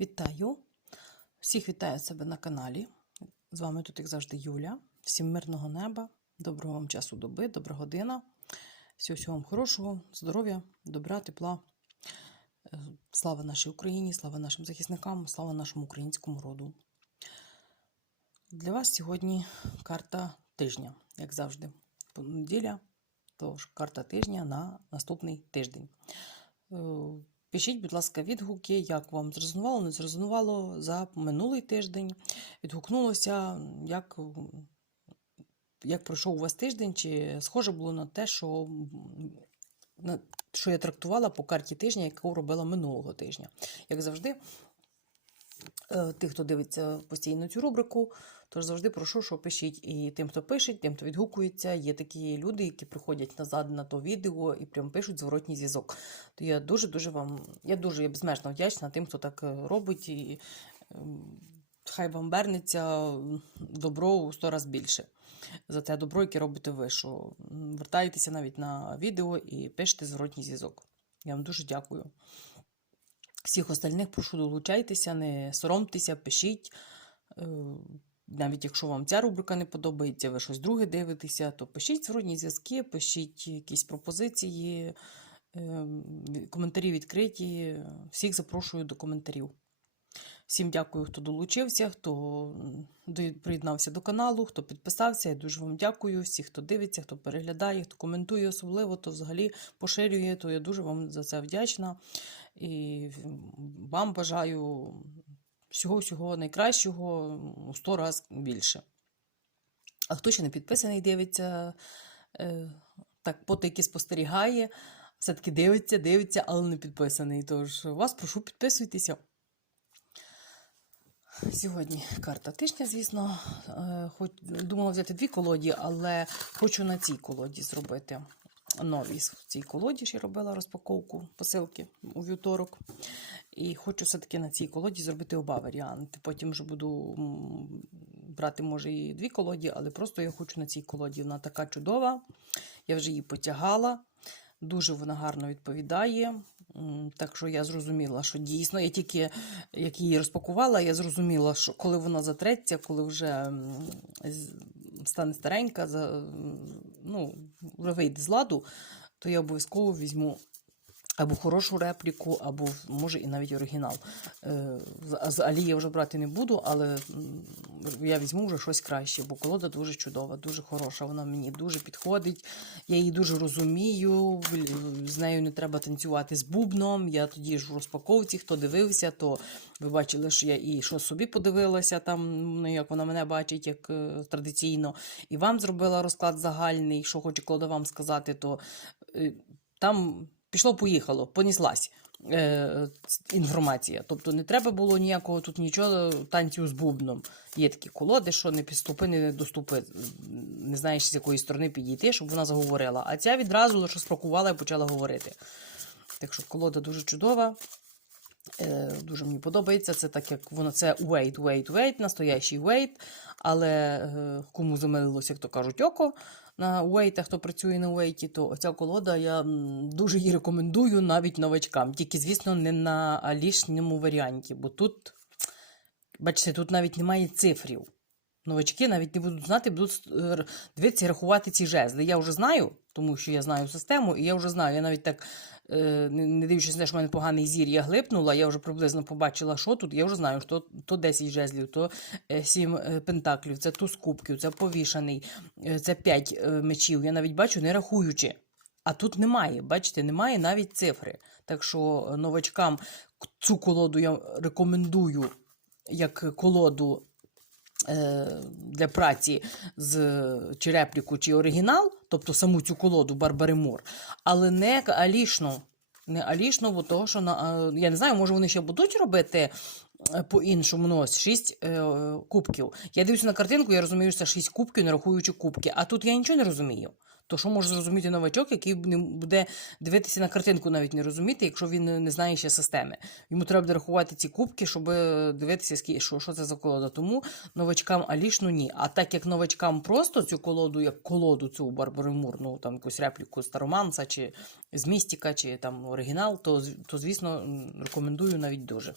Вітаю! Всіх вітаю себе на каналі. З вами тут, як завжди, Юля. Всім мирного неба, доброго вам часу доби, добра година. Всього всього вам хорошого, здоров'я, добра, тепла. Е, Слава нашій Україні, слава нашим захисникам, слава нашому українському роду. Для вас сьогодні карта тижня, як завжди. Понеділя, тож карта тижня на наступний тиждень. Пишіть, будь ласка, відгуки, як вам зрезонувало, не зрезонувало за минулий тиждень. Відгукнулося, як, як пройшов у вас тиждень, чи схоже було на те, що, що я трактувала по карті тижня, яку робила минулого тижня. Як завжди, тих, хто дивиться постійно цю рубрику, тож завжди прошу, що пишіть і тим, хто пише, тим, хто відгукується. Є такі люди, які приходять назад на то відео і прям пишуть зворотній зв'язок. То я дуже дуже вам, я дуже безмежно вдячна тим, хто так е, робить, і ем, хай вам вернеться добро у сто раз більше. За те добро, яке робите ви, що вертаєтеся навіть на відео і пишете зворотній зв'язок. Я вам дуже дякую. Всіх остальних прошу долучайтеся, не соромтеся, пишіть. Е, Навіть якщо вам ця рубрика не подобається, ви щось друге дивитеся, то пишіть зворотні зв'язки, пишіть якісь пропозиції, е, коментарі відкриті. Всіх запрошую до коментарів. Всім дякую, хто долучився, хто приєднався до каналу, хто підписався. Я дуже вам дякую. Всі, хто дивиться, хто переглядає, хто коментує особливо, то взагалі поширює, то я дуже вам за це вдячна. І вам бажаю всього-всього найкращого у 100 разів більше. А хто ще не підписаний, дивиться, е, так потайки спостерігає, все-таки дивиться, дивиться, але не підписаний. Тож вас прошу підписуйтеся. Сьогодні карта тижня, звісно. Е, Хоч думала взяти дві колоді, але хочу на цій колоді зробити нові. В цій колоді я робила розпаковку посилки у вівторок. І хочу все-таки на цій колоді зробити оба варіанти. Потім вже буду брати, може, і дві колоді, але просто я хочу на цій колоді. Вона така чудова. Я вже її потягала. Дуже вона гарно відповідає. Так що я зрозуміла, що дійсно, я тільки як її розпакувала, я зрозуміла, що коли вона затреться, коли вже стане старенька, ну, вже вийде з ладу, то я обов'язково візьму або хорошу репліку, або може і навіть оригінал. Е, з- Алі я вже брати не буду, але я візьму вже щось краще, бо колода дуже чудова, дуже хороша. Вона мені дуже підходить. Я її дуже розумію. З нею не треба танцювати з бубном. Я тоді ж у розпаковці, хто дивився, то ви бачили, що я і що собі подивилася, там, ну, як вона мене бачить, як е, традиційно. І вам зробила розклад загальний, що хоче колода вам сказати, то е, там пішло-поїхало, поніслась е, інформація. Тобто не треба було ніякого тут нічого танцю з бубном. Є такі колоди, що не підступи, не доступи, не знаєш, з якої сторони підійти, щоб вона заговорила. А ця відразу лише спракувала і почала говорити. Так що колода дуже чудова. Е, дуже мені подобається. Це так, як воно це wait, wait, wait, настоящий wait. Але е, кому замилилося, як то кажуть, око на уейта, хто працює на уейті, то ця колода я дуже її рекомендую навіть новачкам. Тільки, звісно, не на алішньому варіанті, бо тут, бачите, тут навіть немає цифрів. Новачки навіть не будуть знати, будуть е, дивитися рахувати ці жезли. Я вже знаю, тому що я знаю систему, і я вже знаю. Я навіть так, е, не дивлячись на те, що в мене поганий зір, я глипнула, я вже приблизно побачила, що тут. Я вже знаю, що то 10 жезлів, то 7 пентаклів, це туз кубків, це повішаний, е, це 5 мечів. Я навіть бачу, не рахуючи. А тут немає, бачите, немає навіть цифри. Так що е, новачкам цю колоду я рекомендую як колоду е, для праці з чи репліку, чи оригінал, тобто саму цю колоду Барбари Мур, але не алішну. Не алішну, бо того, що на, е, я не знаю, може вони ще будуть робити е, по-іншому. Ну, ось 6 е, кубків. Я дивлюся на картинку, я розумію, що це 6 кубків, не рахуючи кубки. А тут я нічого не розумію. То що може зрозуміти новачок, який не буде дивитися на картинку, навіть не розуміти, якщо він не- не знає ще системи. Йому треба буде рахувати ці кубки, щоб е, дивитися, що, що це за колода. Тому новачкам алішну ні. А так як новачкам просто цю колоду, як колоду цю Барбари Мур, ну там якусь репліку Староманса, чи з Містіка, чи там оригінал, то, то звісно, рекомендую навіть дуже.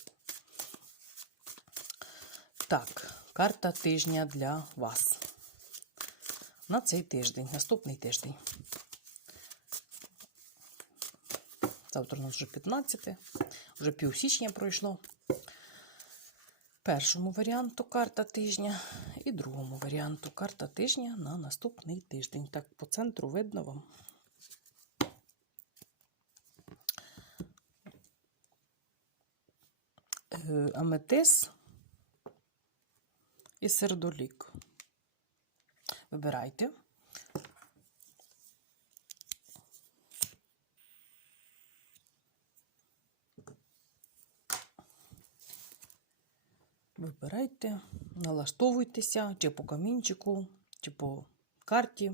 Так, карта тижня для вас. На цей тиждень, наступний тиждень. Завтра у нас вже 15, вже пів січня пройшло. Першому варіанту карта тижня і другому варіанту карта тижня на наступний тиждень. Так, по центру видно вам. Е, Аметис і сердолік. Вибирайте. Вибирайте, налаштовуйтеся, чи по камінчику, чи по карті.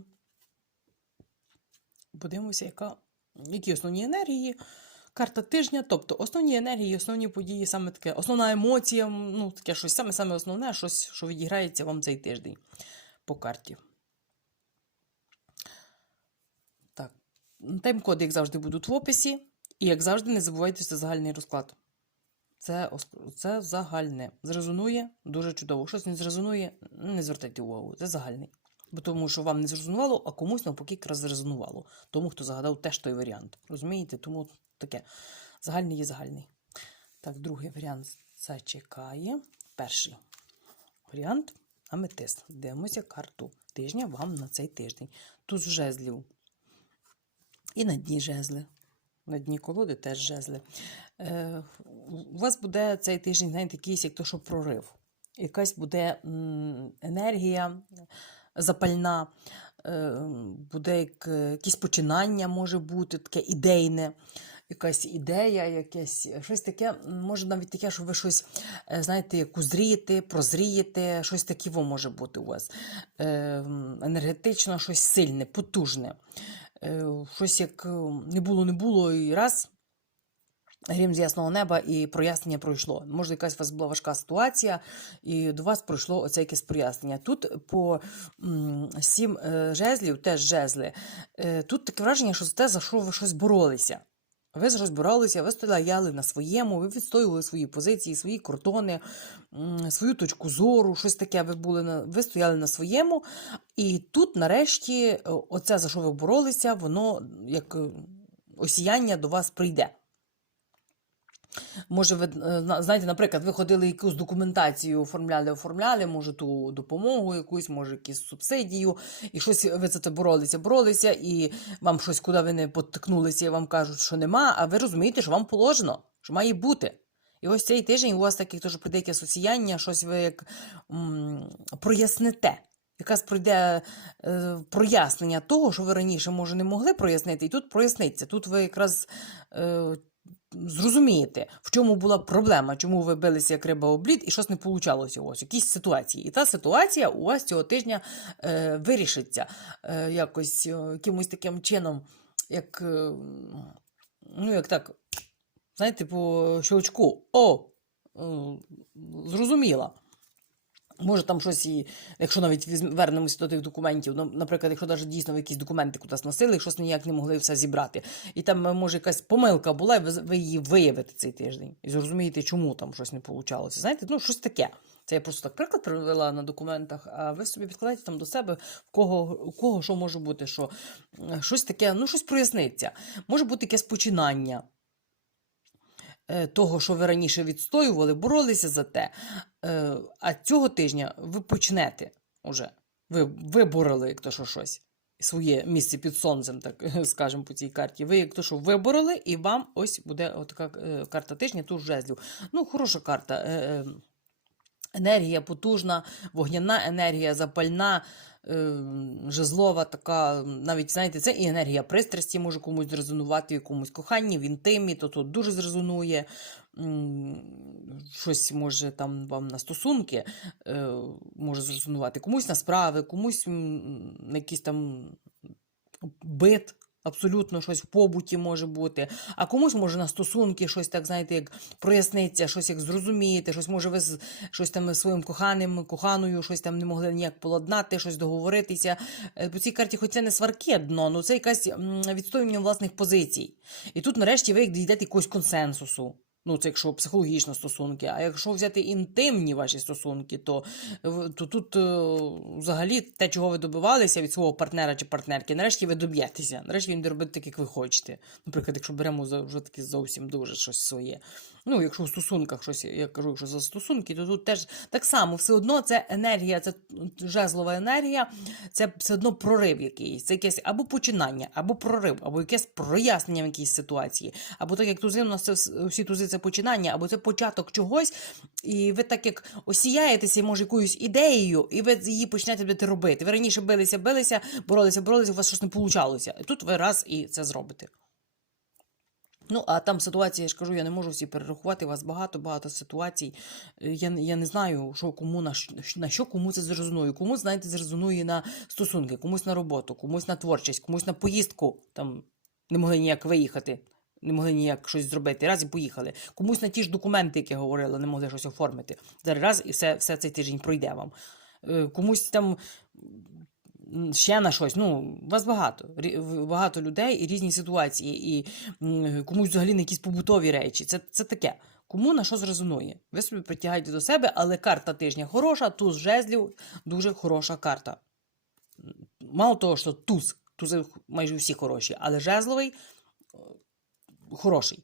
Подивимося, яка, які основні енергії. Карта тижня, тобто основні енергії, основні події, саме таке, основна емоція, ну, таке щось саме саме основне, щось, що відіграється вам цей тиждень по карті. Так, тайм-коди, як завжди, будуть в описі. І, як завжди, не забувайте, що загальний розклад. Це, це загальне. Зрезонує дуже чудово. Щось не зрезонує, не звертайте увагу. Це загальний. Бо тому що вам не зрезонувало, а комусь навпаки якраз зрезонувало. Тому, хто загадав теж той варіант. Розумієте? Тому таке. Загальний є загальний. Так, другий варіант це чекає. Перший варіант аметист. Дивимося карту тижня вам на цей тиждень. Тут жезлів. І на дні жезли. На дні колоди теж жезли. Е, у вас буде цей тиждень, знаєте, якийсь як то, що прорив. Якась буде енергія запальна, е, буде як, е, якісь починання може бути, таке ідейне. Якась ідея, якесь щось таке, може навіть таке, що ви щось, е, знаєте, як прозрієте, щось таке може бути у вас. Енергетично щось сильне, потужне. Е, щось як е, не було, не було, і раз грім з ясного неба і прояснення пройшло. Може, якась у вас була важка ситуація, і до вас пройшло оце якесь прояснення. Тут по сім е, жезлів, теж жезли, тут таке враження, що за те, за що ви щось боролися. Ви ж розбиралися, ви стояли на своєму, ви відстоювали свої позиції, свої кордони, свою точку зору, щось таке. Ви були на ви стояли на своєму, і тут, нарешті, е, оце за що ви боролися, воно як е, осіяння до вас прийде. Може, ви е, знаєте, наприклад, ви ходили якусь документацію, оформляли, оформляли, може ту допомогу якусь, може якусь субсидію, і щось ви за це боролися, боролися, і вам щось, куди ви не потикнулися, і вам кажуть, що нема, а ви розумієте, що вам положено, що має бути. І ось цей тиждень у вас таке теж прийде якесь осіяння, щось ви як м, проясните. Якраз пройде е, прояснення того, що ви раніше, може, не могли прояснити, і тут проясниться. Тут ви якраз е, зрозумієте, в чому була проблема, чому ви билися як риба облід і щось не вийшло у вас, якісь ситуації. І та ситуація у вас цього тижня е, вирішиться е, якось е, якимось таким чином, як, е, ну, як так, знаєте, по щелчку. О, е, зрозуміла. Може, там щось і, якщо навіть вернемося до тих документів, ну, наприклад, якщо навіть дійсно ви якісь документи кудись носили, щось ніяк не могли все зібрати. І там, е, може, якась помилка була, і ви, її виявите цей тиждень. І зрозумієте, чому там щось не вийшло. Знаєте, ну, щось таке. Це я просто так приклад привела на документах, а ви собі підкладаєте там до себе, в кого, у кого що може бути, що щось таке, ну, щось проясниться. Може бути якесь починання того, що ви раніше відстоювали, боролися за те. Е, А цього тижня ви почнете уже. Ви вибороли, як то що щось. Своє місце під сонцем, так скажемо, по цій карті. Ви як то що вибороли, і вам ось буде така карта тижня, тут жезлів. Ну, хороша карта. Енергія потужна, вогняна енергія, запальна, е, жезлова, така, навіть знаєте, це і енергія пристрасті може комусь зрезонувати, в якомусь коханні, в інтимі, то тут дуже зрезонує. Щось може там вам на стосунки е, може зрезонувати, комусь на справи, комусь на якийсь там бит. Абсолютно щось в побуті може бути, а комусь може на стосунки щось так, знаєте, як проясниться, щось як зрозумієте, щось може ви з щось там своїм коханим, коханою, щось там не могли ніяк поладнати, щось договоритися. Е, По цій карті, хоч це не сварке дно, ну це якась відстоювання власних позицій. І тут, нарешті, ви як дійдете якогось консенсусу. Ну, це якщо психологічні стосунки. А якщо взяти інтимні ваші стосунки, то, то тут е, взагалі те, чого ви добивалися від свого партнера чи партнерки, нарешті ви доб'єтеся. Нарешті він буде робити так, як ви хочете. Наприклад, якщо беремо вже таке зовсім дуже щось своє. Ну, якщо в стосунках щось, я кажу, якщо за стосунки, то тут теж так само, все одно це енергія, це жезлова енергія, це все одно прорив якийсь. Це якесь або починання, або прорив, або якесь прояснення в якійсь ситуації. Або так як тузи, у нас це всі тузи це починання, або це початок чогось, і ви так як осіяєтеся, може, якоюсь ідеєю, і ви її почнете будете робити. Ви раніше билися, билися, боролися, боролися, у вас щось не получалося. І тут ви раз і це зробите. Ну, а там ситуації, я ж кажу, я не можу всі перерахувати, у вас багато-багато ситуацій. Е, Я, я не знаю, що кому на, на що кому це зрезонує. Комусь, знаєте, зрезонує на стосунки, комусь на роботу, комусь на творчість, комусь на поїздку. Там не могли ніяк виїхати, не могли ніяк щось зробити. Раз і поїхали. Комусь на ті ж документи, які говорили, не могли щось оформити. Зараз раз і все, все цей тиждень пройде вам. Е, Комусь там ще на щось. Ну, вас багато. Багато людей і різні ситуації, і комусь взагалі на якісь побутові речі. Це, це таке. Кому на що зрезонує? Ви собі притягаєте до себе, але карта тижня хороша, туз жезлів дуже хороша карта. Мало того, що туз, тузи майже всі хороші, але жезловий хороший.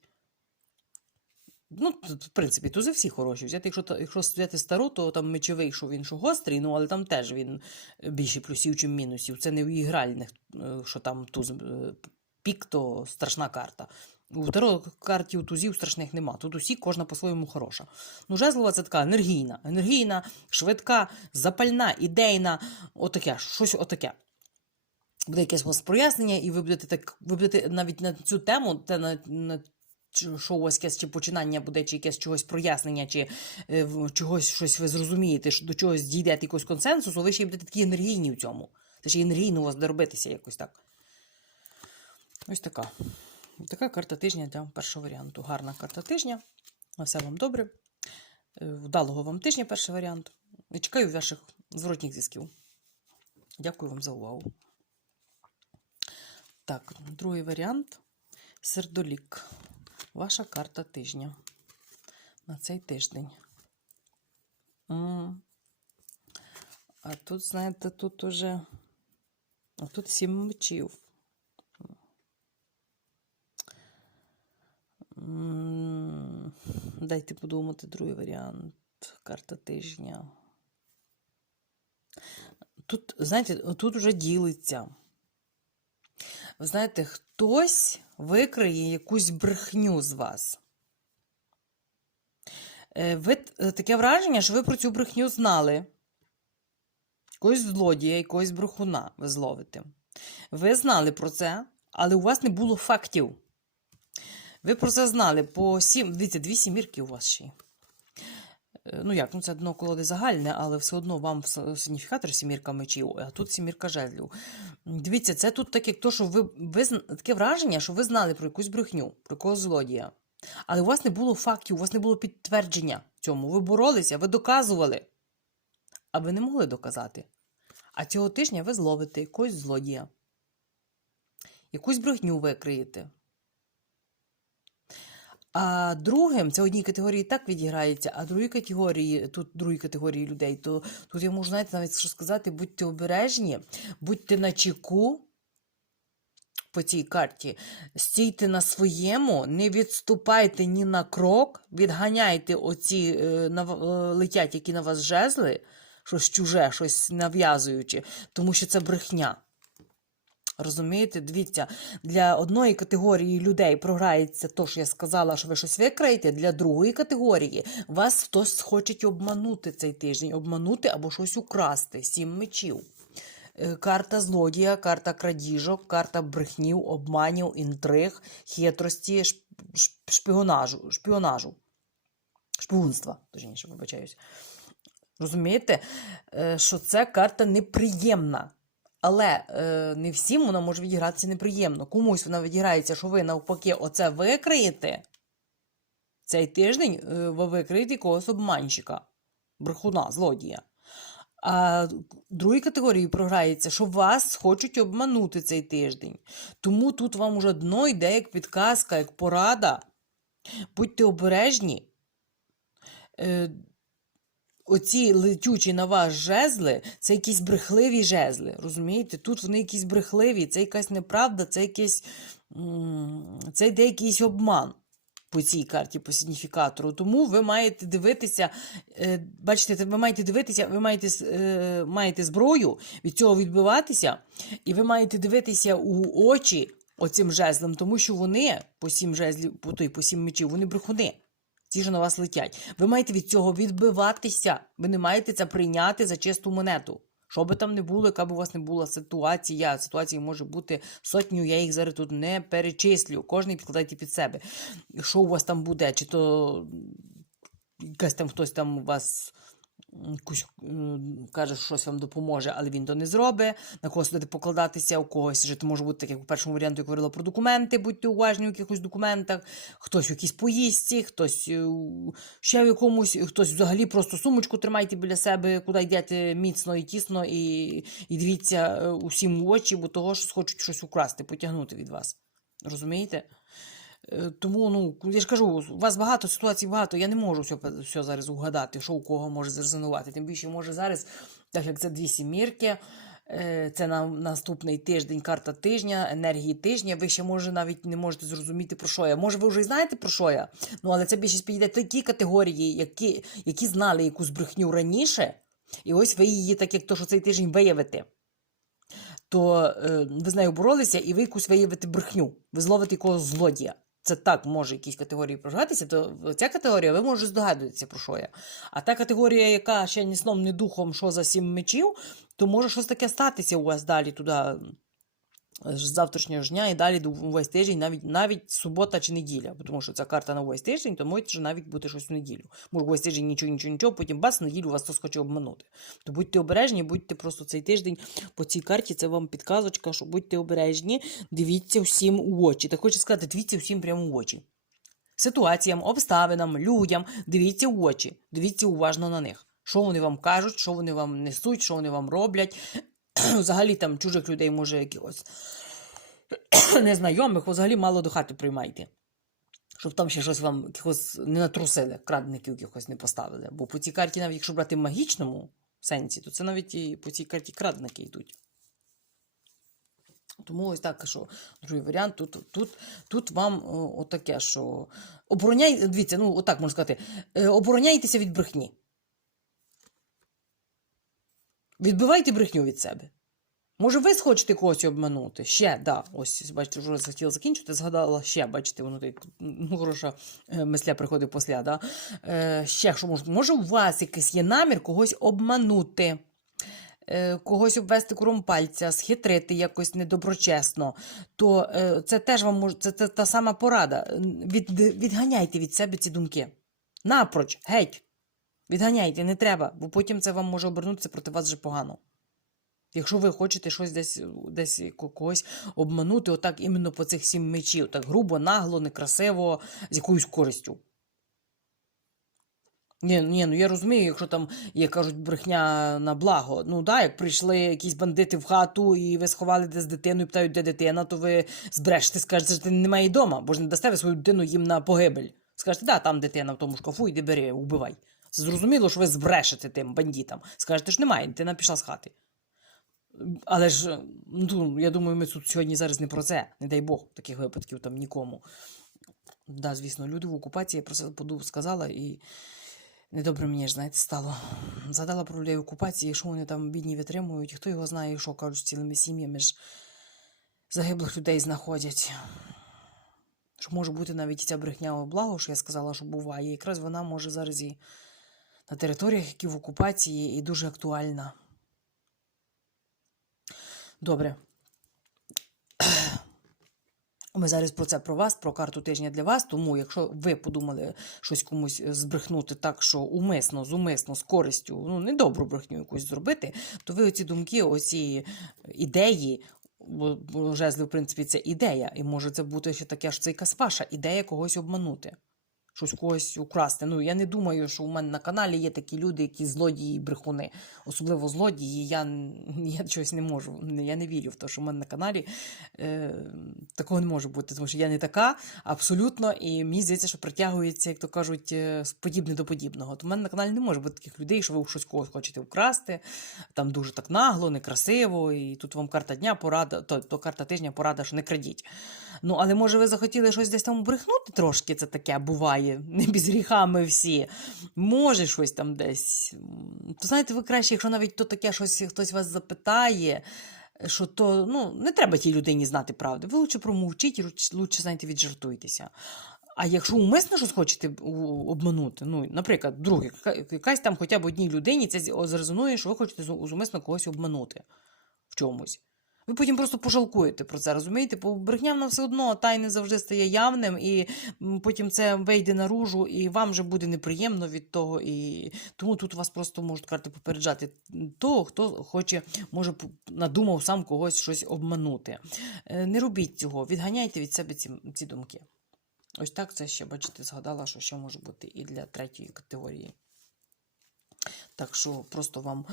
Ну, в принципі, тузи всі хороші. Взяти, якщо, якщо взяти стару, то там мечовий, що він що гострий, ну але там теж він більше плюсів, чим мінусів. Це не в ігральних, е, що там туз е, пік, то страшна карта. У таро у тузів страшних нема. Тут усі кожна по-своєму хороша. Ну, жезлова це така енергійна, енергійна, швидка, запальна, ідейна, отаке, щось отаке. Буде якесь у вас прояснення, і ви будете так, ви будете навіть на цю тему, те на, на що у вас якесь чи починання буде, чи якесь чогось прояснення, чи е, чогось щось ви зрозумієте, до чогось дійдете якогось консенсусу, ви ще й будете такі енергійні в цьому. Це ще енергійно у вас доробитися якось так. Ось така. Така карта тижня для першого варіанту. Гарна карта тижня. На все вам добре. Е, Вдалого вам тижня, перший варіант. І чекаю ваших зворотніх зв'язків. Дякую вам за увагу. Так, другий варіант. Сердолік. Ваша карта тижня. На цей тиждень. А тут, знаєте, тут уже. А тут сім мечів. Дайте подумати другий варіант. Карта тижня. Тут, знаєте, тут уже ділиться. Ви знаєте, хтось викриє якусь брехню з вас. Е, Ви, таке враження, що ви про цю брехню знали. Якогось злодія, якогось брехуна ви зловите. Ви знали про це, але у вас не було фактів. Ви про це знали по сім. Дивіться, дві сімірки у вас ще. Ну як, ну це дно колоди загальне, але все одно вам сигніфікатор сімірка мечів, а тут сімірка жезлів. Дивіться, це тут так, як то, що ви, ви таке враження, що ви знали про якусь брехню, про якогось злодія. Але у вас не було фактів, у вас не було підтвердження цьому. Ви боролися, ви доказували. А ви не могли доказати. А цього тижня ви зловите якогось злодія. Якусь брехню викриєте. А другим, це одній категорії так відіграється, а другій категорії, тут другій категорії людей, то тут я можу знаєте, навіть що сказати, будьте обережні, будьте на чеку по цій карті, стійте на своєму, не відступайте ні на крок, відганяйте оці е, нав- е, летять, які на вас жезли, щось чуже, щось нав'язуючи, тому що це брехня. Розумієте, дивіться, для одної категорії людей програється то, що я сказала, що ви щось викраєте, для другої категорії вас хтось хоче обманути цей тиждень, обманути або щось украсти. Сім мечів. Е, Карта злодія, карта крадіжок, карта брехнів, обманів, інтриг, хитрості, шп- шп- шпіонажу, шпіонажу, шпигунства, точніше, вибачаюсь. Розумієте, Е, що це карта неприємна. Але е, не всім вона може відігратися неприємно. Комусь вона відіграється, що ви навпаки оце викриєте. Цей тиждень е, ви викриєте якогось обманщика, брехуна, злодія. А другій категорії програється, що вас хочуть обманути цей тиждень. Тому тут вам уже дно йде як підказка, як порада. Будьте обережні. Е, Оці летючі на вас жезли це якісь брехливі жезли. Розумієте? Тут вони якісь брехливі, це якась неправда, це якийсь це йде якийсь обман по цій карті, по сигніфікатору. Тому ви маєте дивитися, е, бачите, ви маєте дивитися, ви маєте, е, маєте зброю, від цього відбиватися, і ви маєте дивитися у очі оцим жезлам, тому що вони по сім жезлів, по той, по сім мечів, вони брехуни. Ті, що на вас летять. Ви маєте від цього відбиватися. Ви не маєте це прийняти за чисту монету. Що би там не було, яка б у вас не була ситуація, ситуації може бути сотню, я їх зараз тут не перечислю. Кожний підкладайте під себе. Що у вас там буде? Чи то якась там хтось там у вас каже, що щось вам допоможе, але він то не зробить. На когось будете покладатися, у когось вже то може бути так, як у першому варіанті, як говорила про документи, будьте уважні в якихось документах, хтось в якійсь поїздці, хтось е, ще в якомусь, хтось взагалі просто сумочку тримайте біля себе, куди йдете міцно і тісно, і, і дивіться е, усім в очі, бо того що хочуть щось украсти, потягнути від вас. Розумієте? Е, Тому, ну, я ж кажу, у вас багато ситуацій багато, я не можу все, все зараз угадати, що у кого може зрезонувати. Тим більше, може зараз, так як це дві сімірки, е, це на наступний тиждень, карта тижня, енергії тижня. Ви ще може навіть не можете зрозуміти про що я. Може, ви вже і знаєте про що я? Ну, але це більшість підійде такі категорії, які, які знали якусь брехню раніше, і ось ви її, так як то, що цей тиждень виявите. То е, ви з нею боролися, і ви якусь виявите брехню, ви зловите якогось злодія. Це так може якісь категорії проживатися, то ця категорія ви можете здогадуватися, про що я. А та категорія, яка ще ні сном, ні духом, що за сім мечів, то може щось таке статися у вас далі туди з завтрашнього ж дня і далі до увесь тиждень, навіть навіть субота чи неділя. Тому що ця карта на увесь тиждень, то може навіть бути щось у неділю. Може, увесь тиждень нічого, нічого, нічого, потім бац, в неділю вас хтось хоче обманути. То будьте обережні, будьте просто цей тиждень по цій карті. Це вам підказочка, що будьте обережні, дивіться всім у очі. Так хочу сказати, дивіться всім прямо в очі. Ситуаціям, обставинам, людям, дивіться в очі, дивіться уважно на них. Що вони вам кажуть, що вони вам несуть, що вони вам роблять. Взагалі там чужих людей, може, якихось незнайомих, взагалі мало до хати приймайте. Щоб там ще щось вам якихось не натрусили, крадників якихось не поставили. Бо по цій карті, навіть якщо брати в магічному сенсі, то це навіть і по цій карті крадники йдуть. Тому ось так, що другий варіант, тут, тут, тут вам о, отаке, що обороняй, дивіться, ну отак можна сказати, е, обороняйтеся від брехні. Відбивайте брехню від себе. Може, ви схочете когось обманути? Ще, да. Ось, бачите, вже захотіла закінчити, згадала ще, бачите, воно так, ну, хороша е, мисля приходить після, да? Е, ще що може, може, у вас якийсь є намір когось обманути, е, когось обвести куром пальця, схитрити якось недоброчесно, то е, це теж вам може, це, це та сама порада. Від, відганяйте від себе ці думки. Напроч, геть. Відганяйте, не треба, бо потім це вам може обернутися проти вас вже погано. Якщо ви хочете щось десь десь когось обманути, отак іменно по цих сім мечів, так грубо, нагло, некрасиво, з якоюсь користю. Ні, ні, ну я розумію, якщо там, як кажуть, брехня на благо. Ну да, як прийшли якісь бандити в хату і ви сховали десь дитину і питають, де дитина, то ви збрешете, скажете, що немає вдома, бо ж не дасте ви свою дитину їм на погибель. Скажете, да, там дитина в тому шкафу, іди бери, убивай. Це зрозуміло, що ви збрешете тим бандитам. Скажете, що немає, дитина пішла з хати. Але ж, ну, я думаю, ми тут сьогодні зараз не про це. Не дай Бог, таких випадків там нікому. Да, звісно, люди в окупації, я про це сказала, і недобре мені ж, знаєте, стало. Задала про людей окупації, що вони там бідні витримують, хто його знає, що кажуть, цілими сім'ями ж загиблих людей знаходять. Що може бути навіть ця брехня благо, що я сказала, що буває. І якраз вона може зараз і на територіях, які в окупації, і дуже актуальна. Добре. Ми зараз про це про вас, про карту тижня для вас. Тому, якщо ви подумали щось комусь збрехнути так, що умисно, зумисно, з користю, ну недобру брехню якусь зробити, то ви оці думки, оці ідеї, бо жезли, в принципі, це ідея, і може це бути ще таке, що це якась ваша ідея когось обманути. Щось когось украсти. Ну, я не думаю, що у мене на каналі є такі люди, які злодії і брехуни. Особливо злодії. Я, я щось не можу. Я не вірю в те, що у мене на каналі е, такого не може бути, тому що я не така абсолютно, і мені здається, що притягується, як то кажуть, е, подібне до подібного. То в мене на каналі не може бути таких людей, що ви щось когось хочете вкрасти, там дуже так нагло, некрасиво, і тут вам карта дня порада, то, то карта тижня порада, що не крадіть. Ну, але може ви захотіли щось десь там брехнути трошки, це таке буває, не без гріха всі. Може, щось там десь. То знаєте, ви краще, якщо навіть то таке щось хтось вас запитає, що то ну, не треба тій людині знати правди. Ви лучше промовчіть і лучше, знаєте, віджартуйтеся. А якщо умисно щось хочете обманути, ну, наприклад, друге, якась там хоча б одній людині це зрезонує, що ви хочете зу- зумисно когось обманути в чомусь. Ви потім просто пожалкуєте про це, розумієте? Бо брехня вона все одно тайне завжди стає явним, і потім це вийде наружу, і вам вже буде неприємно від того. І тому тут вас просто можуть карти попереджати того, хто хоче, може надумав сам когось щось обманути. Е, Не робіть цього, відганяйте від себе ці, ці думки. Ось так це ще, бачите, згадала, що ще може бути і для третьої категорії. Так що просто вам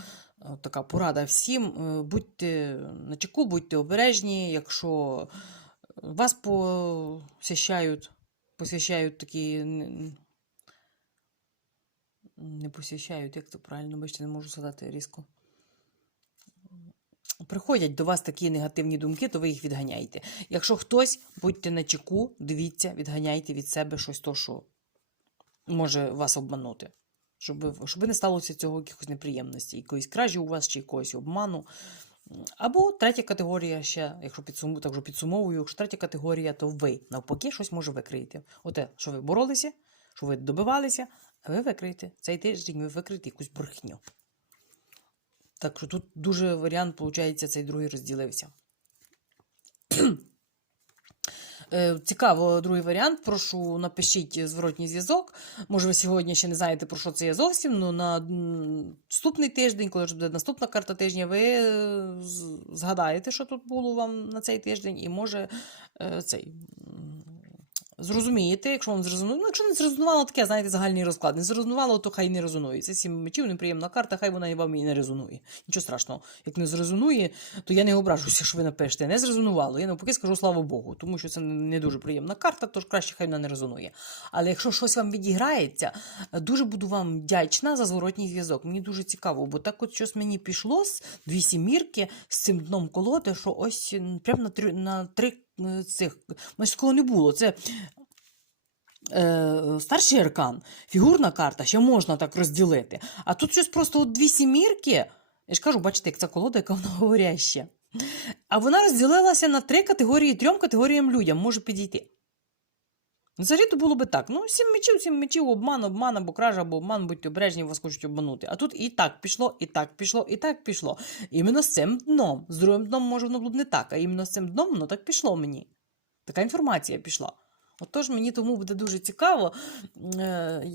е, така порада всім. е, Будьте начеку, будьте обережні, якщо вас посвящають, посвящають такі. Не посвящають, як це правильно, бачите, не можу згадати різко. Приходять до вас такі негативні думки, то ви їх відганяєте. Якщо хтось, будьте на чеку, дивіться, відганяйте від себе щось то, що може вас обманути. Щоб, щоб не сталося цього якихось неприємностей, якоїсь кражі у вас чи якогось обману. Або третя категорія ще, якщо підсумую, так вже підсумовую, якщо третя категорія, то ви навпаки щось може викриєте. Оте, що ви боролися, що ви добивалися, а ви викриєте. Цей тиждень ви викриєте якусь брехню. Так що тут дуже варіант, виходить, цей другий розділився. Е, Цікаво, другий варіант. Прошу напишіть зворотній зв'язок. Може, ви сьогодні ще не знаєте, про що це є зовсім. Ну на наступний тиждень, коли ж буде наступна карта тижня, ви е, згадаєте, що тут було вам на цей тиждень, і може е, цей. Зрозумієте, якщо вам зрезонує. Ну, якщо не зрезонувало, таке, знаєте, загальний розклад. Не зрезонувало, то хай не резонує. Це сім мечів, неприємна карта, хай вона і вам і не резонує. Нічого страшного. Як не зрезонує, то я не ображуся, що ви напишете. Не зрезонувало. Я навпаки скажу слава Богу, тому що це не дуже приємна карта, тож краще хай вона не резонує. Але якщо щось вам відіграється, дуже буду вам вдячна за зворотній зв'язок. Мені дуже цікаво, бо так от щось мені пішло з дві сімірки з цим дном колоди, що ось прямо на три на три цих. Ось такого не було. Це е, старший аркан, фігурна карта, ще можна так розділити. А тут щось просто от дві сімірки. Я ж кажу, бачите, як ця колода, яка вона говоряща. А вона розділилася на три категорії, трьом категоріям людям може підійти. Взагалі то було би так. Ну, сім мечів, сім мечів, обман, обман, або кража, або обман, будьте обережні, вас хочуть обманути. А тут і так пішло, і так пішло, і так пішло. Іменно з цим дном. З другим дном, може, воно було б не так, а іменно з цим дном воно так пішло мені. Така інформація пішла. Отож, мені тому буде дуже цікаво, е,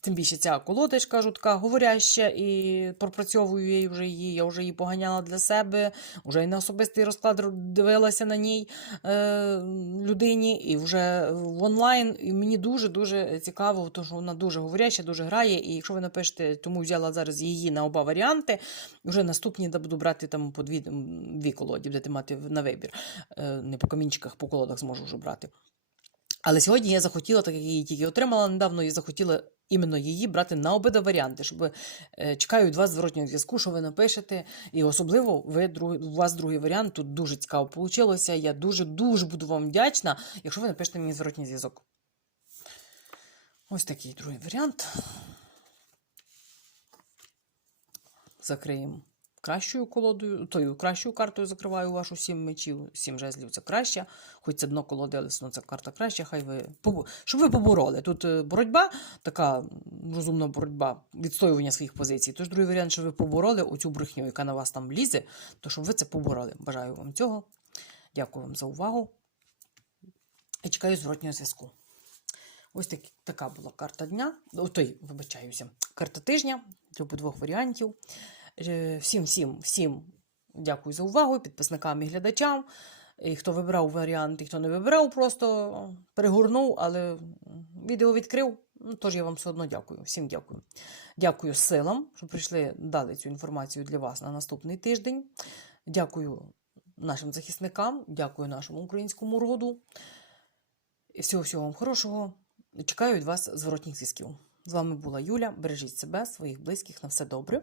тим більше ця колода, я ж кажу, така говоряща, і пропрацьовую я вже її, я вже її поганяла для себе, вже і на особистий розклад дивилася на ній е, людині, і вже в онлайн. І мені дуже-дуже цікаво, тому що вона дуже говоряща, дуже грає. І якщо ви напишете, тому взяла зараз її на оба варіанти, вже наступні буду брати там по дві, дві колоді, будете мати на вибір. Е, Не по камінчиках, по колодах зможу вже брати. Але сьогодні я захотіла, так як її тільки отримала недавно, і захотіла іменно її брати на обидва варіанти, щоб е, чекаю від вас зворотнього зв'язку, що ви напишете. І особливо ви у вас другий варіант тут дуже цікаво вийшло. Я дуже дуже буду вам вдячна, якщо ви напишете мені зворотній зв'язок. Ось такий другий варіант. Закриємо кращою колодою, тою кращою картою закриваю вашу сім мечів, сім жезлів це краще. Хоч це дно колоди, але одно ця карта краща, хай ви щоб ви побороли. Тут е, боротьба, така розумна боротьба, відстоювання своїх позицій. Тож другий варіант, що ви побороли оцю брехню, яка на вас там лізе, то щоб ви це побороли. Бажаю вам цього. Дякую вам за увагу. І чекаю зворотнього зв'язку. Ось так, така була карта дня. О, вибачаюся, карта тижня для обидвох варіантів. Е, Всім, всім, всім дякую за увагу, підписникам і глядачам. І хто вибрав варіант, і хто не вибрав, просто перегорнув, але відео відкрив. Ну, тож я вам все одно дякую. Всім дякую. Дякую силам, що прийшли, дали цю інформацію для вас на наступний тиждень. Дякую нашим захисникам, дякую нашому українському роду. І всього всього вам хорошого. Чекаю від вас зворотніх зв'язків. З вами була Юля. Бережіть себе, своїх близьких на все добре.